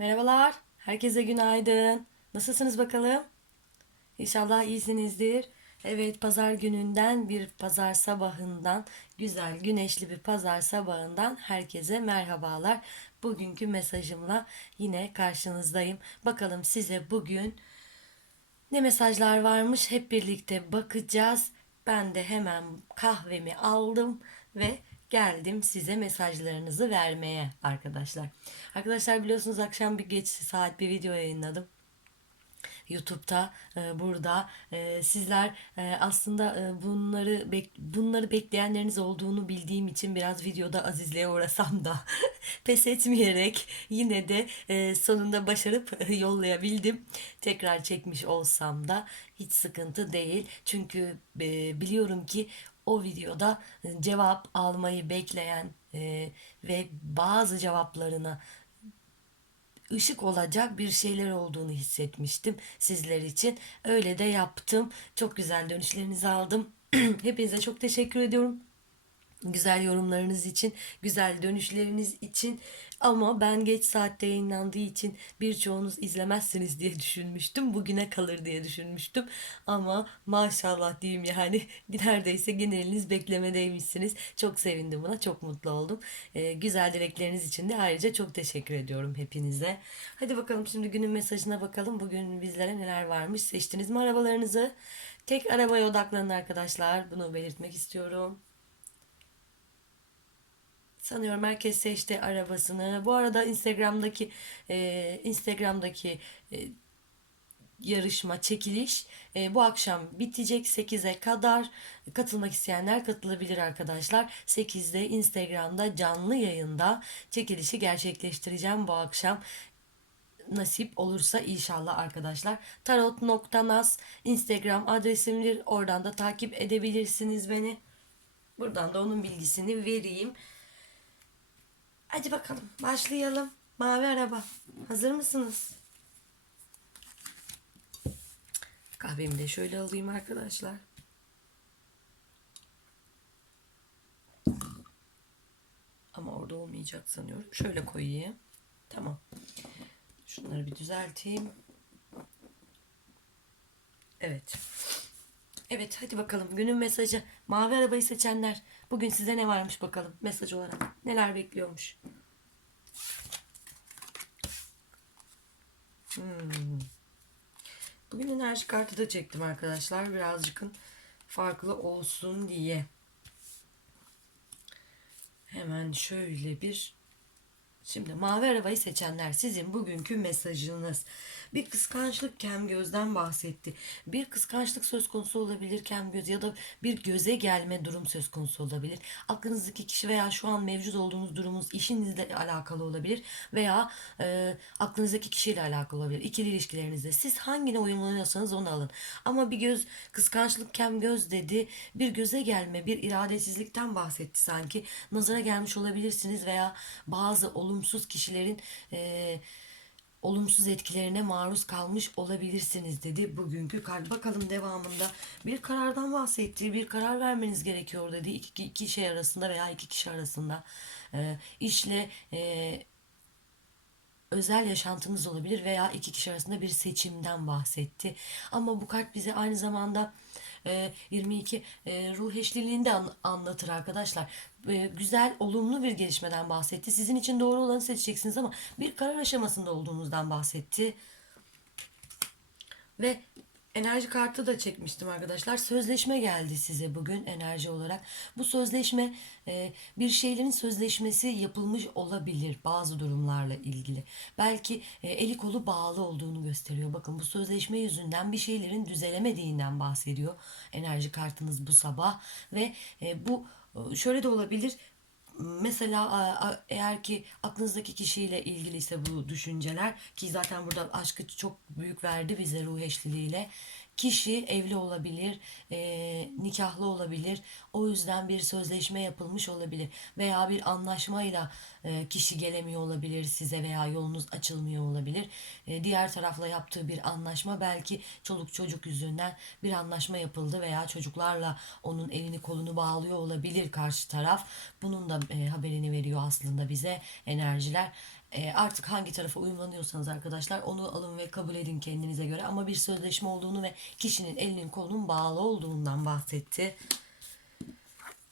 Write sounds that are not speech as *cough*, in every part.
Merhabalar, herkese günaydın. Nasılsınız bakalım? İnşallah iyisinizdir. Evet, pazar gününden bir pazar sabahından, güzel güneşli bir pazar sabahından herkese merhabalar. Bugünkü mesajımla yine karşınızdayım. Bakalım size bugün ne mesajlar varmış hep birlikte bakacağız. Ben de hemen kahvemi aldım ve geldim size mesajlarınızı vermeye arkadaşlar. Arkadaşlar biliyorsunuz akşam bir geç saat bir video yayınladım. YouTube'da e, burada e, sizler e, aslında e, bunları bek- bunları bekleyenleriniz olduğunu bildiğim için biraz videoda azizliğe uğrasam da *laughs* pes etmeyerek yine de e, sonunda başarıp *laughs* yollayabildim. Tekrar çekmiş olsam da hiç sıkıntı değil. Çünkü e, biliyorum ki o videoda cevap almayı bekleyen e, ve bazı cevaplarına ışık olacak bir şeyler olduğunu hissetmiştim sizler için. Öyle de yaptım. Çok güzel dönüşlerinizi aldım. *clears throat* Hepinize çok teşekkür ediyorum. Güzel yorumlarınız için, güzel dönüşleriniz için ama ben geç saatte yayınlandığı için birçoğunuz izlemezsiniz diye düşünmüştüm. Bugüne kalır diye düşünmüştüm. Ama maşallah diyeyim yani *laughs* neredeyse geneliniz beklemedeymişsiniz. Çok sevindim buna, çok mutlu oldum. Ee, güzel dilekleriniz için de ayrıca çok teşekkür ediyorum hepinize. Hadi bakalım şimdi günün mesajına bakalım. Bugün bizlere neler varmış? Seçtiniz mi arabalarınızı? Tek arabaya odaklanın arkadaşlar. Bunu belirtmek istiyorum. Sanıyorum herkes seçti arabasını. Bu arada Instagram'daki e, Instagram'daki e, yarışma, çekiliş e, bu akşam bitecek 8'e kadar. Katılmak isteyenler katılabilir arkadaşlar. 8'de Instagram'da canlı yayında çekilişi gerçekleştireceğim bu akşam. Nasip olursa inşallah arkadaşlar. Tarot.nas Instagram adresimdir. Oradan da takip edebilirsiniz beni. Buradan da onun bilgisini vereyim. Hadi bakalım başlayalım. Mavi araba. Hazır mısınız? Kahvemi de şöyle alayım arkadaşlar. Ama orada olmayacak sanıyorum. Şöyle koyayım. Tamam. Şunları bir düzelteyim. Evet. Evet hadi bakalım günün mesajı. Mavi arabayı seçenler. Bugün size ne varmış bakalım mesaj olarak. Neler bekliyormuş. Hmm. Bugün enerji kartı da çektim arkadaşlar. Birazcıkın farklı olsun diye. Hemen şöyle bir Şimdi mavi arabayı seçenler sizin bugünkü mesajınız. Bir kıskançlık kem gözden bahsetti. Bir kıskançlık söz konusu olabilir kem göz ya da bir göze gelme durum söz konusu olabilir. Aklınızdaki kişi veya şu an mevcut olduğunuz durumunuz işinizle alakalı olabilir veya e, aklınızdaki kişiyle alakalı olabilir. İkili ilişkilerinizde siz hangine uyumlanıyorsanız onu alın. Ama bir göz kıskançlık kem göz dedi. Bir göze gelme, bir iradesizlikten bahsetti sanki. Nazara gelmiş olabilirsiniz veya bazı olumsuz kişilerin e, olumsuz etkilerine maruz kalmış olabilirsiniz dedi bugünkü kart. Bakalım devamında bir karardan bahsetti. Bir karar vermeniz gerekiyor dedi. İki, iki şey arasında veya iki kişi arasında e, işle e, özel yaşantınız olabilir veya iki kişi arasında bir seçimden bahsetti. Ama bu kart bize aynı zamanda e, 22 e, ruh eşliliğini de an- anlatır arkadaşlar. E, güzel, olumlu bir gelişmeden bahsetti. Sizin için doğru olanı seçeceksiniz ama bir karar aşamasında olduğunuzdan bahsetti. Ve enerji kartı da çekmiştim arkadaşlar. Sözleşme geldi size bugün enerji olarak. Bu sözleşme e, bir şeylerin sözleşmesi yapılmış olabilir bazı durumlarla ilgili. Belki e, eli kolu bağlı olduğunu gösteriyor. Bakın bu sözleşme yüzünden bir şeylerin düzelemediğinden bahsediyor enerji kartınız bu sabah ve e, bu şöyle de olabilir. Mesela eğer ki aklınızdaki kişiyle ilgiliyse bu düşünceler ki zaten burada aşkı çok büyük verdi bize ruh eşliliğiyle. Kişi evli olabilir, e, nikahlı olabilir. O yüzden bir sözleşme yapılmış olabilir. Veya bir anlaşmayla e, kişi gelemiyor olabilir size veya yolunuz açılmıyor olabilir. E, diğer tarafla yaptığı bir anlaşma belki çoluk çocuk yüzünden bir anlaşma yapıldı veya çocuklarla onun elini kolunu bağlıyor olabilir karşı taraf. Bunun da e, haberini veriyor aslında bize enerjiler. E, artık hangi tarafa uyumlanıyorsanız arkadaşlar onu alın ve kabul edin kendinize göre. Ama bir sözleşme olduğunu ve kişinin elinin kolunun bağlı olduğundan bahsetti.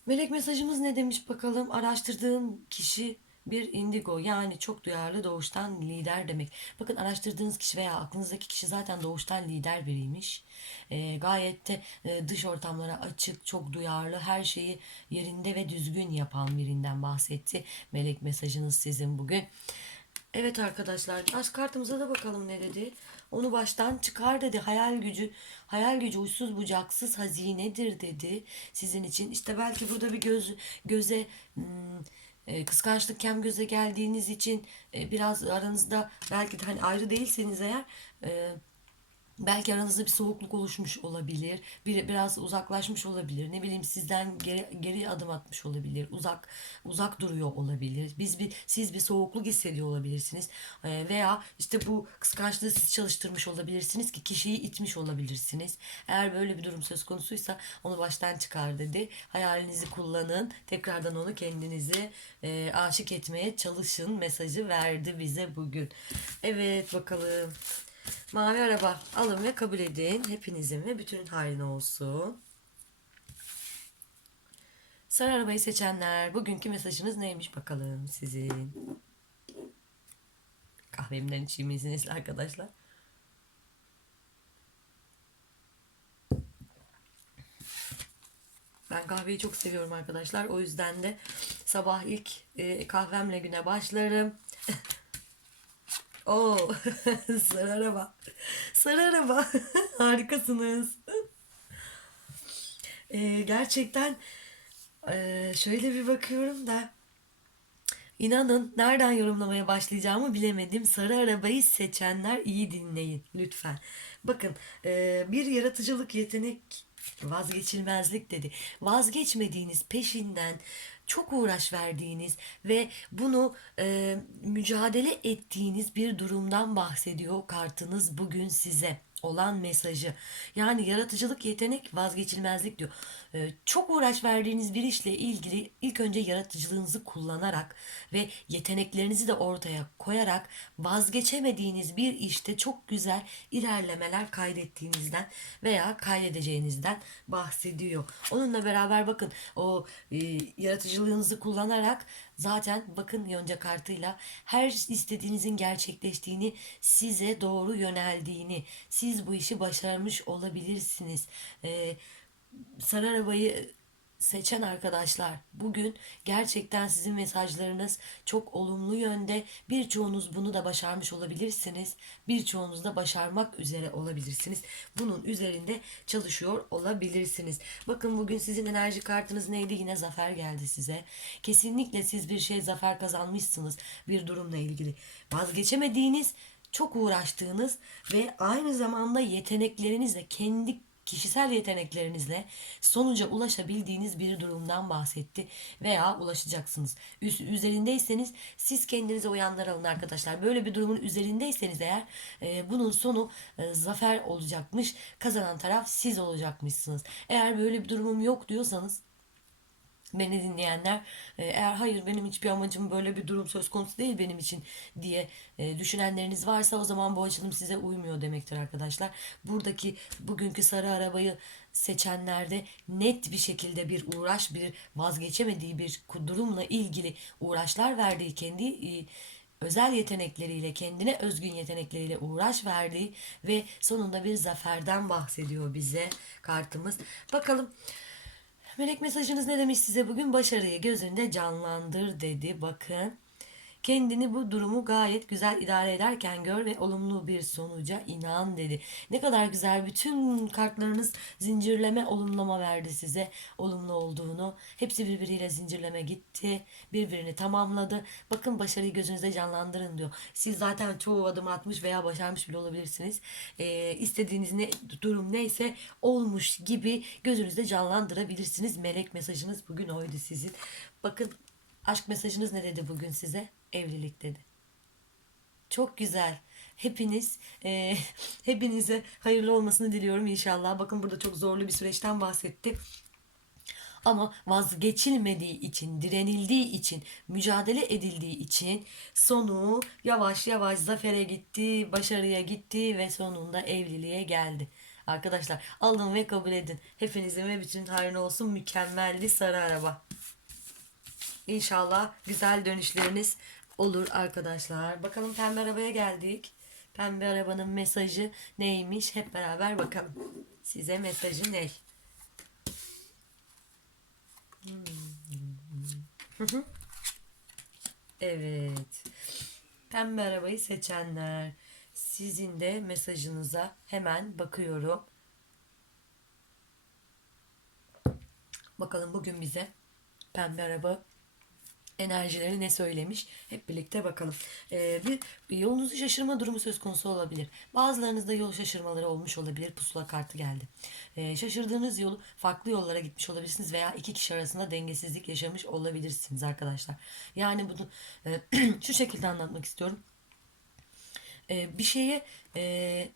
Melek mesajımız ne demiş bakalım? Araştırdığın kişi bir indigo yani çok duyarlı doğuştan lider demek. Bakın araştırdığınız kişi veya aklınızdaki kişi zaten doğuştan lider biriymiş. Ee, gayet de e, dış ortamlara açık, çok duyarlı, her şeyi yerinde ve düzgün yapan birinden bahsetti. Melek mesajınız sizin bugün. Evet arkadaşlar aşk kartımıza da bakalım ne dedi. Onu baştan çıkar dedi. Hayal gücü, hayal gücü uçsuz bucaksız hazinedir dedi. Sizin için işte belki burada bir göz göze hmm, e, kıskançlık kem göze geldiğiniz için e, biraz aranızda belki de hani ayrı değilseniz eğer e, Belki aranızda bir soğukluk oluşmuş olabilir. Bir, biraz uzaklaşmış olabilir. Ne bileyim sizden geri, geri adım atmış olabilir. Uzak uzak duruyor olabilir. Biz bir siz bir soğukluk hissediyor olabilirsiniz. Ee, veya işte bu kıskançlığı siz çalıştırmış olabilirsiniz ki kişiyi itmiş olabilirsiniz. Eğer böyle bir durum söz konusuysa onu baştan çıkar dedi. Hayalinizi kullanın. Tekrardan onu kendinizi e, aşık etmeye çalışın mesajı verdi bize bugün. Evet bakalım. Mavi araba alın ve kabul edin. Hepinizin ve bütünün haline olsun. Sarı arabayı seçenler bugünkü mesajınız neymiş bakalım sizin. Kahvemden içeyim izninizle arkadaşlar. Ben kahveyi çok seviyorum arkadaşlar. O yüzden de sabah ilk e, kahvemle güne başlarım. *laughs* Oo, sarı araba. Sarı araba. Harikasınız. *laughs* Ee, gerçekten e, şöyle bir bakıyorum da İnanın nereden yorumlamaya başlayacağımı bilemedim. Sarı arabayı seçenler iyi dinleyin lütfen. Bakın e, bir yaratıcılık yetenek vazgeçilmezlik dedi. Vazgeçmediğiniz peşinden çok uğraş verdiğiniz ve bunu e, mücadele ettiğiniz bir durumdan bahsediyor kartınız bugün size olan mesajı. Yani yaratıcılık, yetenek, vazgeçilmezlik diyor. Ee, çok uğraş verdiğiniz bir işle ilgili ilk önce yaratıcılığınızı kullanarak ve yeteneklerinizi de ortaya koyarak vazgeçemediğiniz bir işte çok güzel ilerlemeler kaydettiğinizden veya kaydedeceğinizden bahsediyor. Onunla beraber bakın o e, yaratıcılığınızı kullanarak Zaten bakın yonca kartıyla her istediğinizin gerçekleştiğini, size doğru yöneldiğini, siz bu işi başarmış olabilirsiniz. Ee, sarı arabayı seçen arkadaşlar bugün gerçekten sizin mesajlarınız çok olumlu yönde. Birçoğunuz bunu da başarmış olabilirsiniz. Birçoğunuz da başarmak üzere olabilirsiniz. Bunun üzerinde çalışıyor olabilirsiniz. Bakın bugün sizin enerji kartınız neydi? Yine zafer geldi size. Kesinlikle siz bir şey zafer kazanmışsınız bir durumla ilgili. Vazgeçemediğiniz çok uğraştığınız ve aynı zamanda yeteneklerinizle kendi kişisel yeteneklerinizle sonuca ulaşabildiğiniz bir durumdan bahsetti veya ulaşacaksınız. Üzerindeyseniz siz kendinize uyanlar alın arkadaşlar. Böyle bir durumun üzerindeyseniz eğer e, bunun sonu e, zafer olacakmış. Kazanan taraf siz olacakmışsınız. Eğer böyle bir durumum yok diyorsanız beni dinleyenler e, eğer hayır benim hiçbir amacım böyle bir durum söz konusu değil benim için diye e, düşünenleriniz varsa o zaman bu açılım size uymuyor demektir arkadaşlar. Buradaki bugünkü sarı arabayı seçenlerde net bir şekilde bir uğraş bir vazgeçemediği bir durumla ilgili uğraşlar verdiği kendi e, özel yetenekleriyle, kendine özgün yetenekleriyle uğraş verdiği ve sonunda bir zaferden bahsediyor bize kartımız. Bakalım Melek mesajınız ne demiş size bugün? Başarıyı gözünde canlandır dedi. Bakın. Kendini bu durumu gayet güzel idare ederken gör ve olumlu bir sonuca inan dedi. Ne kadar güzel bütün kartlarınız zincirleme olumlama verdi size olumlu olduğunu. Hepsi birbiriyle zincirleme gitti. Birbirini tamamladı. Bakın başarıyı gözünüzde canlandırın diyor. Siz zaten çoğu adım atmış veya başarmış bile olabilirsiniz. Ee, istediğiniz ne, durum neyse olmuş gibi gözünüzde canlandırabilirsiniz. Melek mesajınız bugün oydu sizin. Bakın aşk mesajınız ne dedi bugün size? Evlilik dedi. Çok güzel. Hepiniz e, *laughs* hepinize hayırlı olmasını diliyorum inşallah. Bakın burada çok zorlu bir süreçten bahsetti. Ama vazgeçilmediği için, direnildiği için, mücadele edildiği için sonu yavaş yavaş zafere gitti, başarıya gitti ve sonunda evliliğe geldi. Arkadaşlar alın ve kabul edin. Hepinizin ve bütün hayrına olsun mükemmelli sarı araba. İnşallah güzel dönüşleriniz olur arkadaşlar. Bakalım pembe arabaya geldik. Pembe arabanın mesajı neymiş? Hep beraber bakalım. Size mesajı ne? Hmm. evet. Pembe arabayı seçenler. Sizin de mesajınıza hemen bakıyorum. Bakalım bugün bize pembe araba enerjileri ne söylemiş? Hep birlikte bakalım. Ee, bir, yolunuzu şaşırma durumu söz konusu olabilir. Bazılarınızda yol şaşırmaları olmuş olabilir. Pusula kartı geldi. Ee, şaşırdığınız yolu farklı yollara gitmiş olabilirsiniz veya iki kişi arasında dengesizlik yaşamış olabilirsiniz arkadaşlar. Yani bunu e, *clears throat* şu şekilde anlatmak istiyorum. Ee, bir şeye e,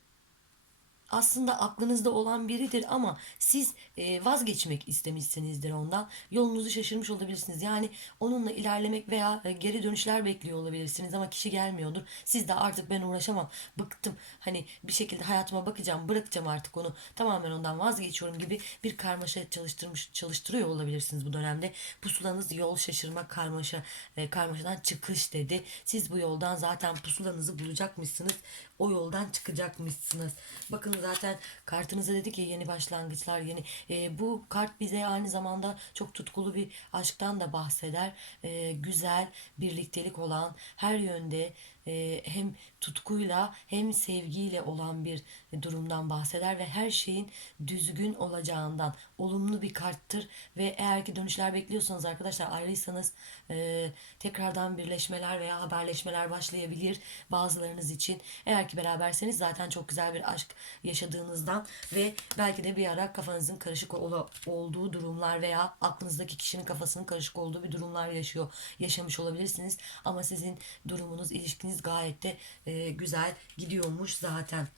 aslında aklınızda olan biridir ama siz e, vazgeçmek istemişsinizdir ondan. Yolunuzu şaşırmış olabilirsiniz. Yani onunla ilerlemek veya e, geri dönüşler bekliyor olabilirsiniz ama kişi gelmiyordur. Siz de artık ben uğraşamam. Bıktım. Hani bir şekilde hayatıma bakacağım, bırakacağım artık onu. Tamamen ondan vazgeçiyorum gibi bir karmaşa çalıştırmış çalıştırıyor olabilirsiniz bu dönemde. Pusulanız yol şaşırma karmaşa e, karmaşadan çıkış dedi. Siz bu yoldan zaten pusulanızı bulacakmışsınız. O yoldan çıkacakmışsınız. Bakın zaten kartınıza dedik ya yeni başlangıçlar yeni. E, bu kart bize aynı zamanda çok tutkulu bir aşktan da bahseder. E, güzel birliktelik olan her yönde e, hem tutkuyla hem sevgiyle olan bir durumdan bahseder ve her şeyin düzgün olacağından olumlu bir karttır ve eğer ki dönüşler bekliyorsanız arkadaşlar ayrıysanız e, tekrardan birleşmeler veya haberleşmeler başlayabilir bazılarınız için. Eğer ki beraberseniz zaten çok güzel bir aşk yaşadığınızdan ve belki de bir ara kafanızın karışık ol- olduğu durumlar veya aklınızdaki kişinin kafasının karışık olduğu bir durumlar yaşıyor yaşamış olabilirsiniz ama sizin durumunuz ilişkiniz gayet de e, güzel gidiyormuş zaten.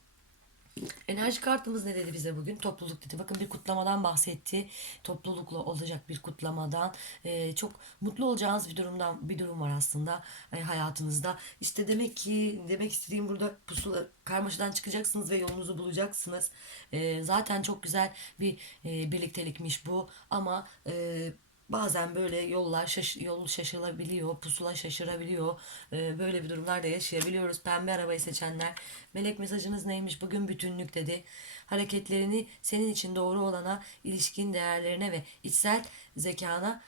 Enerji kartımız ne dedi bize bugün? Topluluk dedi. Bakın bir kutlamadan bahsetti. Toplulukla olacak bir kutlamadan. Ee, çok mutlu olacağınız bir durumdan bir durum var aslında e, hayatınızda. İşte demek ki demek istediğim burada pusula karmaşadan çıkacaksınız ve yolunuzu bulacaksınız. Ee, zaten çok güzel bir e, birliktelikmiş bu. Ama e, Bazen böyle yollar şaş yol şaşılabiliyor, pusula şaşırabiliyor. Ee, böyle bir durumlar da yaşayabiliyoruz. Pembe arabayı seçenler. Melek mesajınız neymiş? Bugün bütünlük dedi. Hareketlerini senin için doğru olana, ilişkin değerlerine ve içsel zekana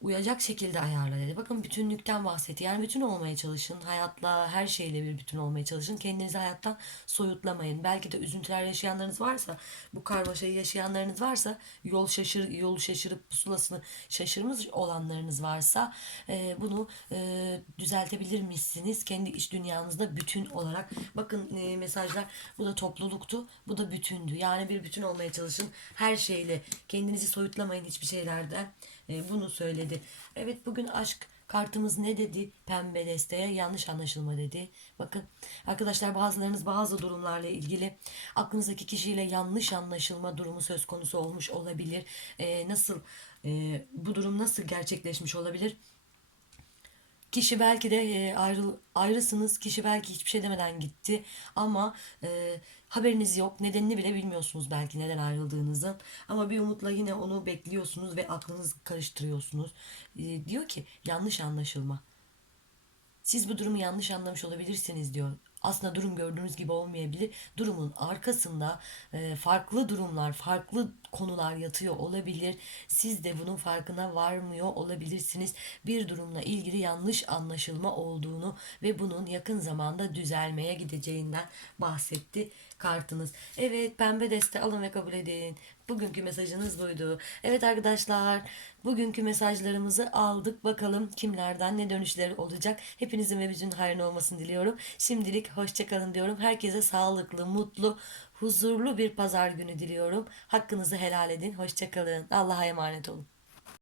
uyacak şekilde ayarla dedi. Bakın bütünlükten bahsetti. Yani bütün olmaya çalışın. Hayatla, her şeyle bir bütün olmaya çalışın. Kendinizi hayattan soyutlamayın. Belki de üzüntüler yaşayanlarınız varsa, bu karmaşayı yaşayanlarınız varsa, yol şaşır yolu şaşırıp pusulasını şaşırmış olanlarınız varsa e, bunu e, düzeltebilir misiniz? Kendi iç dünyanızda bütün olarak. Bakın e, mesajlar bu da topluluktu. Bu da bütündü. Yani bir bütün olmaya çalışın. Her şeyle. Kendinizi soyutlamayın hiçbir şeylerden. E, bunu söyledi. Evet bugün aşk kartımız ne dedi? Pembe desteğe yanlış anlaşılma dedi. Bakın arkadaşlar bazılarınız bazı durumlarla ilgili aklınızdaki kişiyle yanlış anlaşılma durumu söz konusu olmuş olabilir. E, nasıl e, bu durum nasıl gerçekleşmiş olabilir? Kişi belki de e, ayrı, ayrısınız. Kişi belki hiçbir şey demeden gitti. Ama e, haberiniz yok. Nedenini bile bilmiyorsunuz belki neden ayrıldığınızı. Ama bir umutla yine onu bekliyorsunuz ve aklınızı karıştırıyorsunuz. E, diyor ki yanlış anlaşılma. Siz bu durumu yanlış anlamış olabilirsiniz diyor. Aslında durum gördüğünüz gibi olmayabilir. Durumun arkasında e, farklı durumlar, farklı konular yatıyor olabilir. Siz de bunun farkına varmıyor olabilirsiniz. Bir durumla ilgili yanlış anlaşılma olduğunu ve bunun yakın zamanda düzelmeye gideceğinden bahsetti kartınız. Evet pembe deste alın ve kabul edin. Bugünkü mesajınız buydu. Evet arkadaşlar bugünkü mesajlarımızı aldık. Bakalım kimlerden ne dönüşleri olacak. Hepinizin ve bütün hayrına olmasını diliyorum. Şimdilik hoşçakalın diyorum. Herkese sağlıklı, mutlu, huzurlu bir pazar günü diliyorum. Hakkınızı helal edin. Hoşçakalın. Allah'a emanet olun.